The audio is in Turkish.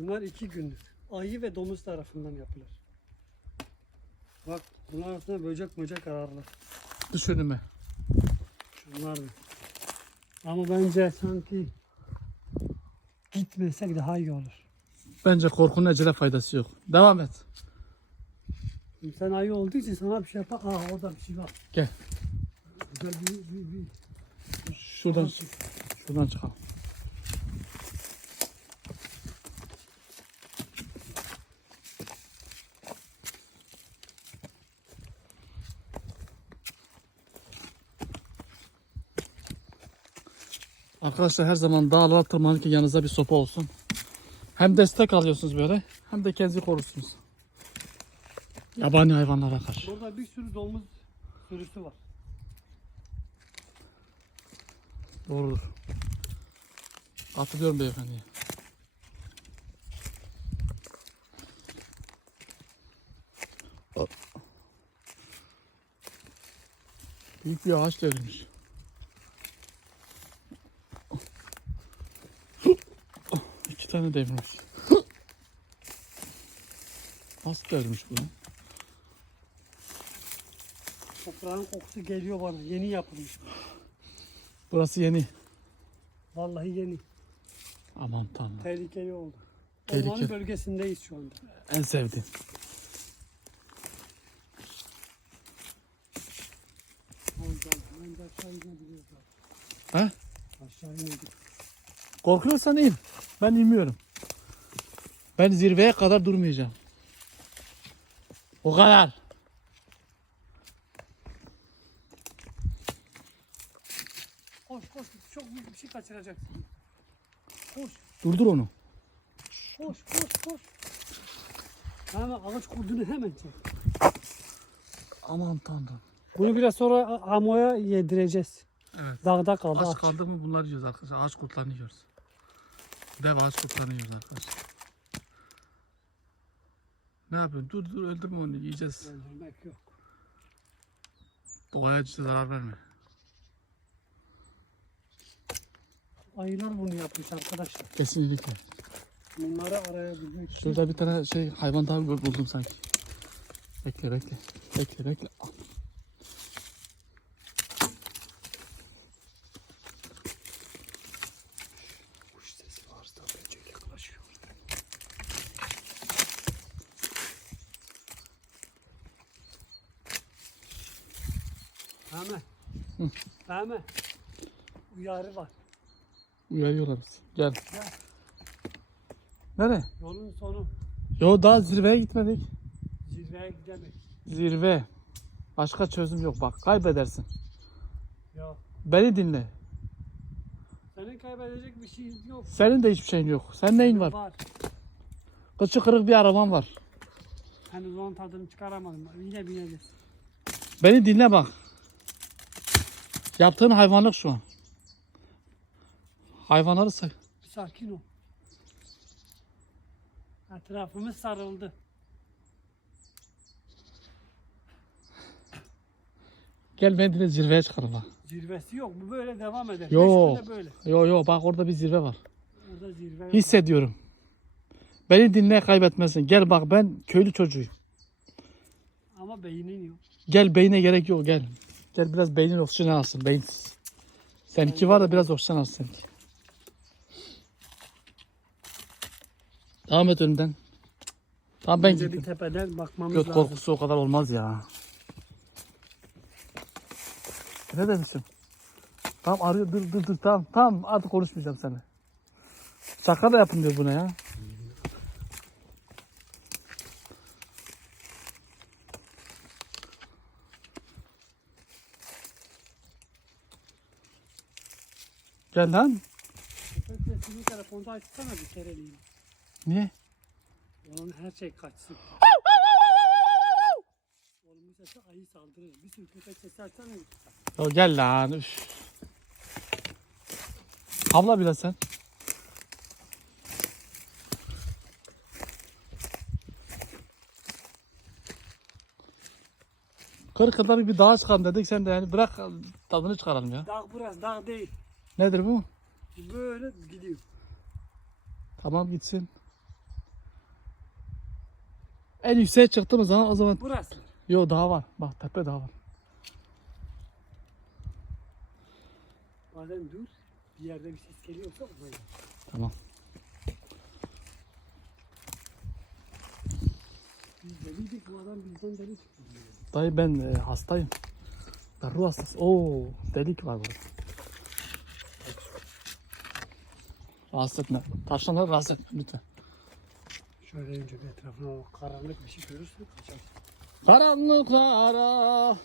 Bunlar iki günlük. Ayı ve domuz tarafından yapılır. Bak bunlar arasında böcek böcek ararlar. Düş önüme. Şunlar da. Ama bence sanki gitmesek daha iyi olur. Bence korkunun ecele faydası yok. Devam et. Şimdi sen ayı olduğu için sana bir şey yapar. Aa orada bir şey var. Gel. Güzel bir, bir, bir. Şuradan şuradan çıkalım. Arkadaşlar her zaman dağlara tırmanırken yanınızda bir sopa olsun. Hem destek alıyorsunuz böyle hem de kendinizi korursunuz. Yabani hayvanlara karşı. Burada bir sürü domuz sürüsü var. Doğrudur. Hatırlıyorum beyefendiye. Büyük bir ağaç devrilmiş. İki tane devrilmiş. Nasıl devrilmiş bu? Toprağın kokusu geliyor bana. Yeni yapılmış. Burası yeni. Vallahi yeni. Aman tanrım. Tehlikeli oldu. Tehlikeli. Orman bölgesindeyiz şu anda. En sevdiğim. De aşağı inedik. Korkuyorsan in. Ben inmiyorum. Ben zirveye kadar durmayacağım. O kadar. Koş koş. Çok büyük bir şey kaçıracaksın. Koş. Durdur onu. Koş koş koş. Hemen ağaç kurdunu hemen çek. Aman tanrım. Bunu biraz sonra amoya yedireceğiz. Evet. Dağda kaldı Aç kaldık mı bunları yiyoruz arkadaşlar. Ağaç kurtlarını yiyoruz. Dev ağaç kurtlarını yiyoruz arkadaşlar. Ne yapıyorsun? Dur dur öldürme onu yiyeceğiz. Öldürmek yok. Doğaya zarar verme. Ayılar bunu yapmış arkadaşlar. Kesinlikle. Bunları arayabilmek için. Şurada bir tane şey hayvan daha buldum sanki. Bekle bekle. Bekle bekle. Hemen. Hı. Hemen. Uyarı var. Uyarıyorlar bizi. Gel. Gel. Nereye? Yolun sonu. Yo daha zirveye gitmedik. Zirveye gidemek. Zirve. Başka çözüm yok bak. Kaybedersin. Yok. Beni dinle. Senin kaybedecek bir şey yok. Senin de hiçbir şeyin yok. Sen neyin var? Var. Kıçı kırık bir araban var. Henüz onun tadını çıkaramadım. Yine bineceğiz. Beni dinle bak. Yaptığın hayvanlık şu an. Hayvanları say. Sakin ol. Etrafımız sarıldı. Gel beni zirveye çıkalım bak. Zirvesi yok. Bu böyle devam eder. Yok. Beş günde böyle. Yo yo bak orada bir zirve var. Burada zirve yok. Hissediyorum. Beni dinle kaybetmesin. Gel bak ben köylü çocuğuyum. Ama beynin yok. Gel beyne gerek yok gel. Gel biraz beynin oksijen alsın beyinsiz. Seninki var da biraz oksijen alsın seninki. Devam et önümden. Tamam ben Önce bir gittim. tepeden bakmamız Göt lazım. korkusu o kadar olmaz ya. Ne demişim? Tamam arıyor dur dur dur tamam tamam artık konuşmayacağım seninle. Şaka da yapın diyor buna ya. Gel lan. Köpek sesini telefonda açsana bir kereliğine. Niye? Onun her şey kaçsın. Oğlumun sesi ayı saldırır. Bir sürü köpek sesi açsana. Ya gel lan. Üf. Havla biraz sen. Kırk bir dağa çıkalım dedik sen de yani bırak tadını çıkaralım ya. Dağ burası dağ değil. Nedir bu? Böyle gidiyor. Tamam gitsin. En yükseğe çıktığımız zaman o zaman Burası. Yo daha var. Bak tepe daha var. Bazen dur. Bir yerde bir ses geliyorsa buraya. Tamam. Biz deliydik bu adam bizden deli çıktı. Dayı ben e, hastayım. Ben ruh hastası. Oo delik var burada. Rahatsız etme. Taşlanları rahatsız etme lütfen. Şöyle önce bir etrafına. Karanlık bir şey görürsün kaçar. Karanlıklara